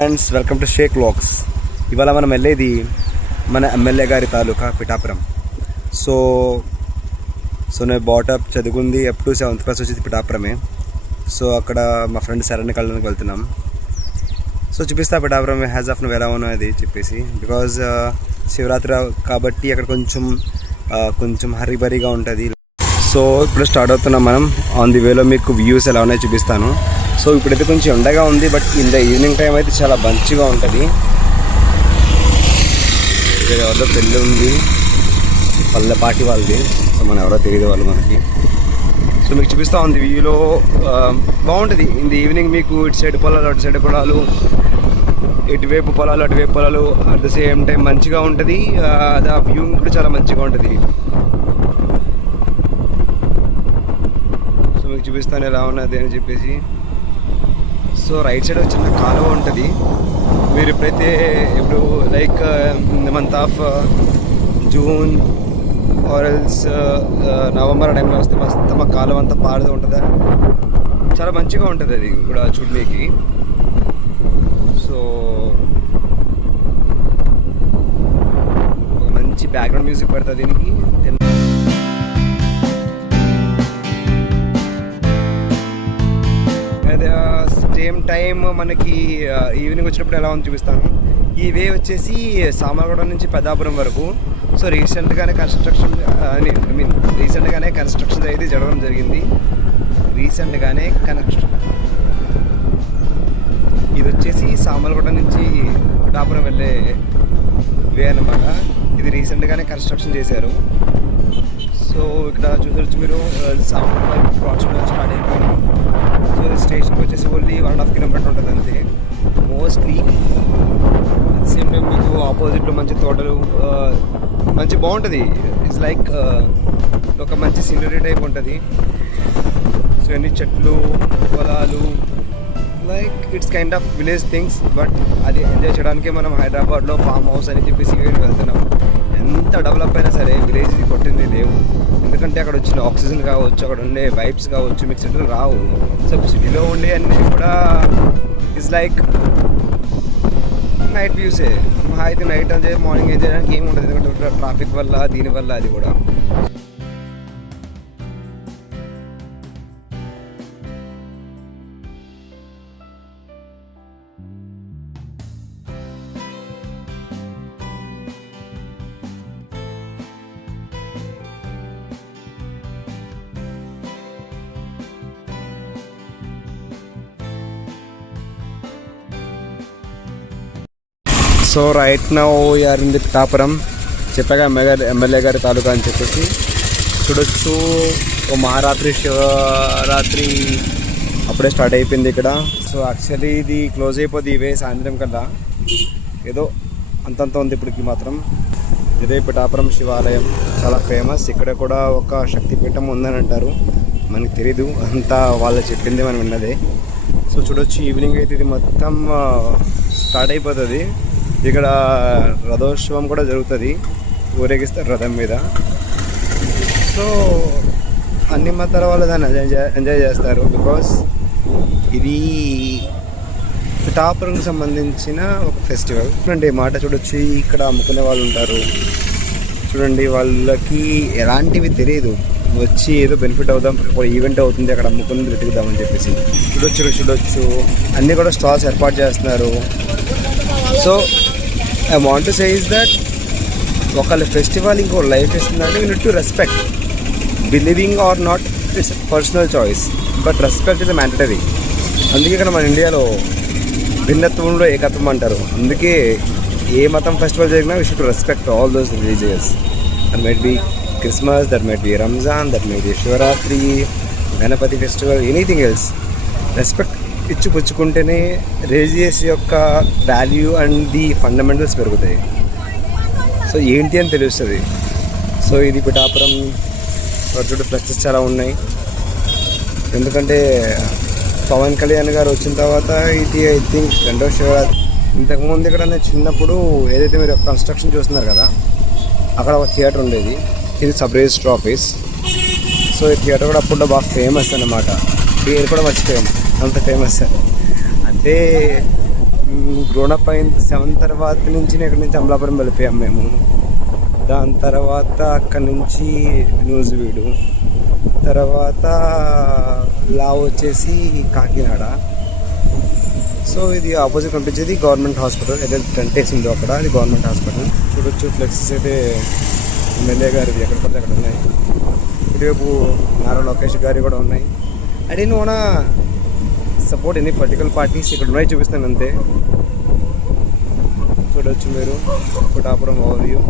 Friends, welcome to Shaik vlogs. ఇవాళ మనం వెళ్ళేది మన ఎమ్మెల్యే గారి తాలూకా పిఠాపురం. సో నేను బాటప్ చదువుకుంది అప్ టు 7th క్లాస్ వచ్చేది పిఠాపురమే. సో అక్కడ మా ఫ్రెండ్ శరణ్య కళ్ళకి వెళ్తున్నాం. సో చూపిస్తా పిఠాపురం హ్యాజ్ ఆఫ్ నువ్వు ఎలా ఉన్నది చెప్పేసి. బికాజ్ శివరాత్రి కాబట్టి అక్కడ కొంచెం హరిబరిగా ఉంటుంది. సో ఇప్పుడు స్టార్ట్ అవుతున్నాం మనం. ఆన్ ది వేలో మీకు వ్యూస్ ఎలా ఉన్నాయో చూపిస్తాను. సో ఇప్పుడైతే కొంచెం ఎండగా ఉంది, but in the evening time అయితే చాలా మంచిగా ఉంటుంది. ఎవరిదో పెళ్ళి ఉంది, పల్లెపాటి వాళ్ళది. సో మనం ఎవరో తెలియదు వాళ్ళు మనకి. సో మీకు చూపిస్తా ఉంది వ్యూలో. బాగుంటుంది ఇన్ ది ఈవినింగ్. మీకు ఇటు సైడ్ పొలాలు, అటు సైడ్ పొలాలు, ఇటువైపు పొలాలు, అటువైపు పొలాలు, అట్ ద సేమ్ టైం మంచిగా ఉంటుంది. అది ఆ వ్యూ కూడా చాలా మంచిగా ఉంటుంది. సో మీకు చూపిస్తాను ఎలా ఉన్నది అని చెప్పేసి. సో రైట్ సైడ్ చిన్న కాలువ ఉంటుంది. మీరు ఇప్పుడు like in the month of June or else November టైంలో వస్తే మొత్తం కాలువ అంతా పారుతూ ఉంటుందా, చాలా మంచిగా ఉంటుంది అది కూడా చూడడానికి. సో మంచి బ్యాక్గ్రౌండ్ మ్యూజిక్ పెడతా దీనికి. సేమ్ టైం మనకి ఈవినింగ్ వచ్చినప్పుడు ఎలా ఉంది చూపిస్తాను. ఈ వే వచ్చేసి సామర్లగూడ నుంచి పెద్దాపురం వరకు. సో రీసెంట్గానే కన్స్ట్రక్షన్ అయితే జరగడం జరిగింది. ఇది వచ్చేసి సామర్లగూడ నుంచి పెద్దాపురం వెళ్ళే వే అన్నమాట. ఇది రీసెంట్గానే కన్స్ట్రక్షన్ చేశారు. సో ఇక్కడ చూసొచ్చు మీరు సామర్లగూడ స్టార్ట్ అయిపోయింది. సో స్టేషన్కి వచ్చేసి ఓన్లీ 1.5 కిలోమీటర్ ఉంటుంది అంతే mostly. At the same time మీకు ఆపోజిట్లో మంచి తోటలు, మంచి బాగుంటుంది. ఇట్స్ లైక్ ఒక మంచి సీనరీ టైప్ ఉంటుంది. సో అన్ని చెట్లు, పొలాలు, like it's kind of village things. But అది ఎంజాయ్ చేయడానికి మనం హైదరాబాద్లో ఫామ్ హౌస్ అని చెప్పేసి వెళ్తున్నాం. ఎంత డెవలప్ అయినా సరే విలేజ్ కొట్టింది లేవు. ఎందుకంటే అక్కడ వచ్చిన ఆక్సిజన్ కావచ్చు, అక్కడ ఉండే వైబ్స్ కావచ్చు, మీకు సిటీలో రావు. సో సిటీలో ఉండే అన్నీ కూడా ఇట్స్ లైక్ నైట్ వ్యూసే. అయితే నైట్ అంటే మార్నింగ్ ఎంజాయ్ చేయడానికి ఏమి ఉండదు, ఎందుకంటే ట్రాఫిక్ వల్ల, దీనివల్ల అది కూడా. So right now you're in the Pithapuram. చెప్పాగా ఎమ్మెల్యే గారి తాలూకా అని చెప్పేసి. చూడొచ్చు మహారాత్రి, శివరాత్రి అప్పుడే స్టార్ట్ అయిపోయింది ఇక్కడ. సో యాక్చువల్లీ ఇది క్లోజ్ అయిపోద్ది ఇవే సాయంత్రం కల్లా. ఏదో అంతంత ఉంది ఇప్పటికి మాత్రం. ఇదే పిఠాపురం శివాలయం చాలా ఫేమస్. ఇక్కడ కూడా ఒక శక్తిపీఠం ఉందని అంటారు, మనకి తెలీదు, అంతా వాళ్ళు చెప్పింది మనం విన్నదే. సో చూడొచ్చు ఈవినింగ్ అయితే ఇది మొత్తం స్టార్ట్ అయిపోతుంది. ఇక్కడ రథోత్సవం కూడా జరుగుతుంది, ఊరేగిస్తారు రథం మీద. సో అన్ని మతాల వాళ్ళు దాన్ని ఎంజాయ్ చేస్తారు. బికాస్ ఇది పిఠాపురంకి సంబంధించిన ఒక ఫెస్టివల్. చూడండి మాట చూడొచ్చు, ఇక్కడ అమ్ముకునే వాళ్ళు ఉంటారు. చూడండి వాళ్ళకి ఎలాంటివి తెలియదు, వచ్చి ఏదో బెనిఫిట్ అవుదాం, ఒక ఈవెంట్ అవుతుంది అక్కడ అమ్ముకుని వెతుకుదామని చెప్పేసి. చూడొచ్చు అన్నీ కూడా స్టాల్స్ ఏర్పాటు చేస్తున్నారు. So I want to say is that ఒకళ్ళ ఫెస్టివల్ ఇంకో లైఫ్ ఇస్తుందంటే you need to respect. Believing or not it's personal choice, but respect is mandatory. అందుకే ఇక్కడ మన ఇండియాలో భిన్నత్వంలో ఏకత్వం అంటారు. అందుకే ఏ మతం ఫెస్టివల్ జరిగినా we should respect all those religious. That might be Christmas, that might be Ramzan, that might be Shivaratri, Ganapati festival, anything else. Respect ఇచ్చిపుచ్చుకుంటేనే రిలీజియస్ యొక్క వాల్యూ అండ్ ది ఫండమెంటల్స్ పెరుగుతాయి. సో ఏంటి అని తెలుస్తుంది. సో ఇది పిఠాపురం చూడు, ఫ్లెక్సెస్ చాలా ఉన్నాయి. ఎందుకంటే పవన్ కళ్యాణ్ గారు వచ్చిన తర్వాత ఇది ఐ థింక్ 2వ శివరాత్రి. ఇంతకుముందు ఇక్కడ నేను చిన్నప్పుడు ఏదైతే మీరు కన్స్ట్రక్షన్ చూస్తున్నారు కదా, అక్కడ ఒక థియేటర్ ఉండేది. ఇది సబ్ రిజిస్టర్ ఆఫీస్. సో ఈ థియేటర్ కూడా అప్పుడు బాగా ఫేమస్ అన్నమాట. పేరు కూడా మర్చిపోయాం, అంత ఫేమస్. అంటే గ్రోనప్ అయిన 7 తర్వాత నుంచి ఇక్కడి నుంచి అమలాపురం వెళ్ళిపోయాం మేము. దాని తర్వాత అక్కడి నుంచి నూజివీడు, తర్వాత లావ్ వచ్చేసి కాకినాడ. సో ఇది ఆపోజిట్ కనిపించేది గవర్నమెంట్ హాస్పిటల్, ఏదైతే టెంట్ వేసి ఉందో అక్కడ అది గవర్నమెంట్ హాస్పిటల్. చూడొచ్చు ఫ్లెక్సెస్ అయితే ఎమ్మెల్యే గారిది ఎక్కడ పడితే అక్కడ ఉన్నాయి. ఇటువైపు నారా లోకేష్ గారి కూడా ఉన్నాయి. I don't want support any political parties, ఇక్కడ ఉన్నాయి చూపిస్తాను అంతే. చూడొచ్చు మీరు పిఠాపురం ఓవర్వ్యూ.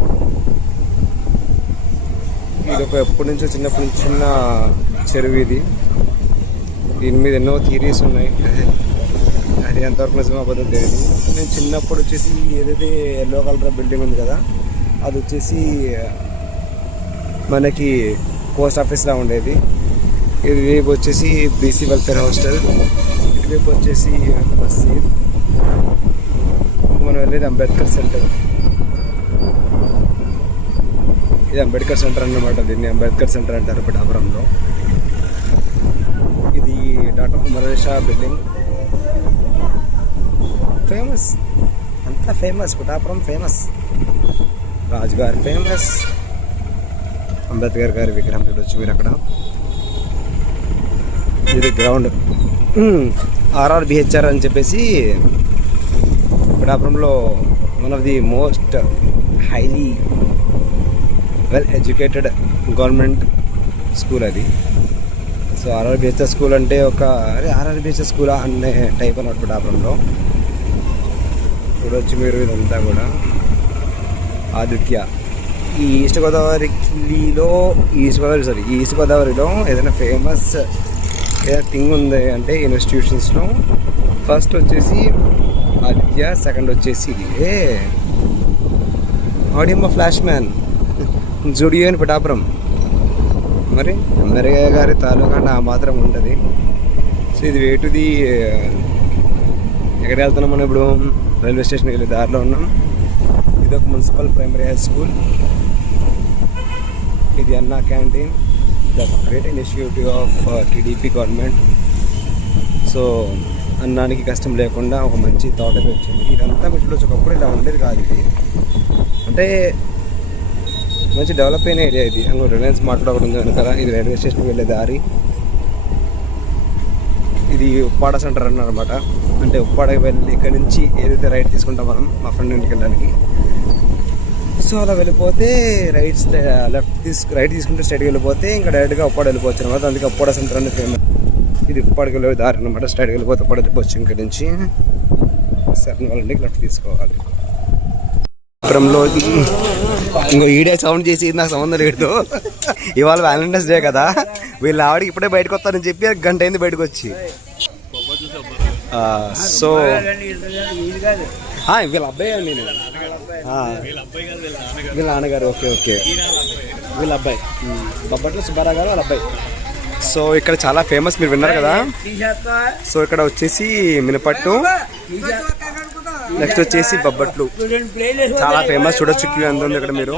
ఇది ఒక ఎప్పటి నుంచో చిన్నప్పటి నుంచి చిన్న చెరువు ఇది. దీని మీద ఎన్నో థియరీస్ ఉన్నాయి, అది ఎంతవరకు నిజమో అబద్ధం తెలియదు. నేను చిన్నప్పుడు వచ్చేసి ఏదైతే ఎల్లో కలర్ బిల్డింగ్ ఉంది కదా, అది వచ్చేసి మనకి పోస్ట్ ఆఫీస్లా ఉండేది. ఇది రేపు వచ్చేసి బీసీ వెల్ఫేర్ హాస్టల్, ఇటువైపు వచ్చేసి మసీద్. మనం వెళ్ళేది అంబేద్కర్ సెంటర్. ఇది అంబేద్కర్ సెంటర్ అన్నమాట, దీన్ని అంబేద్కర్ సెంటర్ అంటారు పిఠాపురంలో. ఇది doctor Umar Shah building, famous, అంతా ఫేమస్. పిఠాపురం ఫేమస్, రాజుగారు ఫేమస్, అంబేద్కర్ గారి విగ్రహం చూడొచ్చు మీరు అక్కడ. ఇది గ్రౌండ్ RRBHR అని చెప్పేసి పిఠాపురంలో one of the most highly well educated government school అది. సో RRBHR స్కూల్ అంటే ఒక RRBHR స్కూల్ అనే టైప్ అన్నమాట పిఠాపురంలో. చూడొచ్చు మీరు ఇదంతా కూడా ఆదిత్య. ఈ ఈస్ట్ గోదావరిలో ఏదైనా ఫేమస్ ఏదైనా థింగ్ ఉంది అంటే ఇన్స్టిట్యూషన్స్లో ఫస్ట్ వచ్చేసి ఆదిత్య, సెకండ్ వచ్చేసి ఇది ఆడియమ్మ ఫ్లాష్ మ్యాన్ జుడియో అని పిఠాపురం. మరి ఎమ్మెల్యే గారి తాలూకా ఆ మాత్రం ఉంటుంది. సో ఇది వేటుది ఎక్కడికి వెళ్తున్నాం మనం ఇప్పుడు? రైల్వే స్టేషన్కి వెళ్ళి దారిలో ఉన్నాం. ఇది ఒక మున్సిపల్ ప్రైమరీ హై స్కూల్. ఇది అన్నా canteen, the great initiative of TDP government. So అన్నానికి కష్టం లేకుండా ఒక మంచి థాట్ అయితే వచ్చింది. ఇదంతా మీకు ఒకప్పుడు ఇలా ఉండేది కాదు. ఇది అంటే మంచి డెవలప్ అయిన ఏరియా ఇది. అందులో రిలయన్స్ మాట్లాడకూడదు కదా. ఇది రైల్వే స్టేషన్కి వెళ్ళే దారి. ఇది ఉప్పాడ సెంటర్ అన్నమాట. అంటే ఉప్పాడకి వెళ్ళి ఇక్కడ నుంచి ఏదైతే రైట్ తీసుకుంటాం మనం మా ఫ్రెండ్ ఇంటికి వెళ్ళడానికి. సో అలా వెళ్ళిపోతే రైట్ తీసుకుంటే స్ట్రైట్కి వెళ్ళిపోతే ఇంకా డైరెక్ట్గా ఉప్పాడ వెళ్ళిపోవచ్చు అనమాట. అందుకే ఉప్పాడ సెంటర్ అనేది ఫేమస్. ఇది ఉప్పాడకి వెళ్ళే దారి అనమాట. స్ట్రైట్కి వెళ్ళిపోతే ఉప్పాడ వెళ్ళిపోవచ్చు. ఇక్కడ నుంచి 7 వాళ్ళకి లెఫ్ట్ తీసుకోవాలి. పురంలో ఇంకో ఈడే సౌండ్ చేసి నాకు సంబంధం లేదు. ఇవాళ వ్యాలంటైన్స్ డే కదా, వీళ్ళు ఆవిడకి ఇప్పుడే బయటకు వస్తారని చెప్పి గంట అయింది బయటకు వచ్చి. సో వీళ్ళ అబ్బాయి అండి, నేను వీళ్ళ నాన్నగారు. ఓకే వీళ్ళ అబ్బాయి బొబ్బట్ల సుబ్బారావు గారు వాళ్ళ అబ్బాయి. సో ఇక్కడ చాలా ఫేమస్, మీరు విన్నారు కదా. సో ఇక్కడ వచ్చేసి మినపట్టు, నెక్స్ట్ వచ్చేసి బొబ్బట్లు చాలా ఫేమస్. చూడొచ్చు క్యూ ఎంత ఉంది ఇక్కడ మీరు.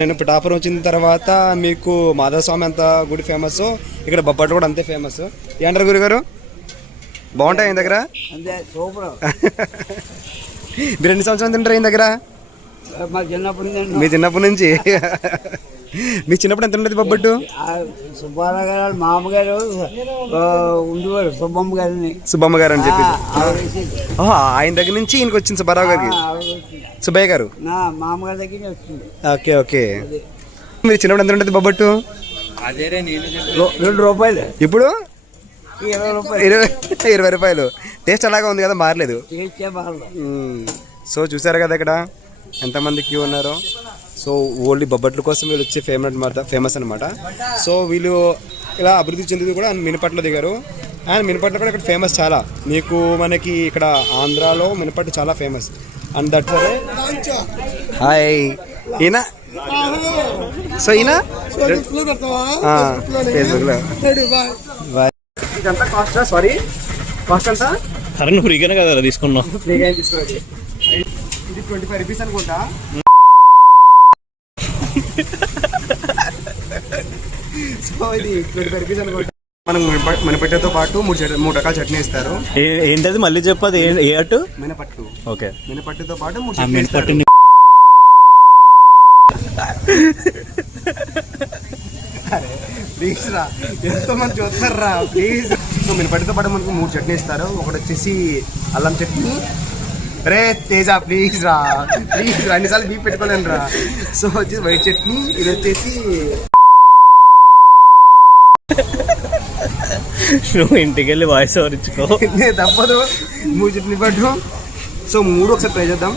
నేను పిఠాపురం వచ్చిన తర్వాత మీకు మాధవస్వామి ఎంత గుడి ఫేమస్, ఇక్కడ బొబ్బట్లు కూడా అంతే ఫేమస్. ఏంటారు గురుగారు, బాగుంటాయి దగ్గర? మీరు ఎన్ని సంవత్సరాలు తింటారు ఈయన దగ్గర? మీ చిన్నప్పటి నుంచి. మీ చిన్నప్పుడు ఎంత ఉండేది బొబ్బట్టు? సుబ్బారావు గారు మామగారు ఉండేవారు, సుబ్బమ్మ గారు అని చెప్పి ఆయన దగ్గర నుంచి ఈయనకి వచ్చింది సుబ్బారావు గారికి. సుబ్బయ్య గారు మామగారి దగ్గర వచ్చింది. ఓకే మీరు చిన్నప్పుడు ఎంత ఉండేది బొబ్బట్టు? 2 రూపాయలు. ఇప్పుడు 20 రూపాయలు. టేస్ట్ అలాగే ఉంది కదా, మారలేదు. సో చూసారు కదా ఇక్కడ ఎంతమంది క్యూ ఉన్నారో. సో ఓన్లీ బొబ్బట్ల కోసం వీళ్ళు వచ్చే ఫేమస్ అనమాట. సో వీళ్ళు ఇలా అభివృద్ధి చెందుతూ కూడా మినపట్లో దిగారు. అండ్ మినపట్లు కూడా ఇక్కడ ఫేమస్ చాలా. మీకు మనకి ఇక్కడ ఆంధ్రాలో మినపట్టు చాలా ఫేమస్. అండ్ దట్ సరే. హాయ్ ఈయన. సో ఈయన ఫేస్బుక్లో. బాయ్. ఇదంతా కాస్టా? సారీ కాస్ట్ అంతా? అరే నువ్వు ఫ్రీగానే కదా తీసుకున్నావు. ఫ్రీగా తీసుకోండి. ఇది 25 రూపీస్ అనుకుంటా. సో ఇది 25 రూపీస్ అనుకుంటా. మనకు మినపట్టుతో పాటు మూడు రకాల చట్నీ ఇస్తారు. ఏంటది మళ్ళీ చెప్పదు ఏ అటు మినపట్టు. ఓకే. మినపట్టుతో పాటు మూడు ఆ చట్నీ ఇస్తారు. మినపట్టుని అరే ప్లీజ్ రా, ఎంతో మంది చూస్తున్నారు రా ప్లీజ్. సో మినపట్టుతో పాటు మనకు మూడు చట్నీ ఇస్తారు. ఒకటి వచ్చేసి అల్లం చట్నీ. రే తేజ ప్లీజ్ రా, ప్లీజ్ రా, అన్నిసార్లు బీప్ పెట్టుకోలేను రా. సో వచ్చేసి వైట్ చట్నీ, ఇది వచ్చేసి నువ్వు ఇంటికి వెళ్ళి వాయిస్ ఓవర్ ఇచ్చుకో. తప్పదు. మూడు చట్నీ పట్టు. సో మూడు ఒకసారి ట్రై చేద్దాం.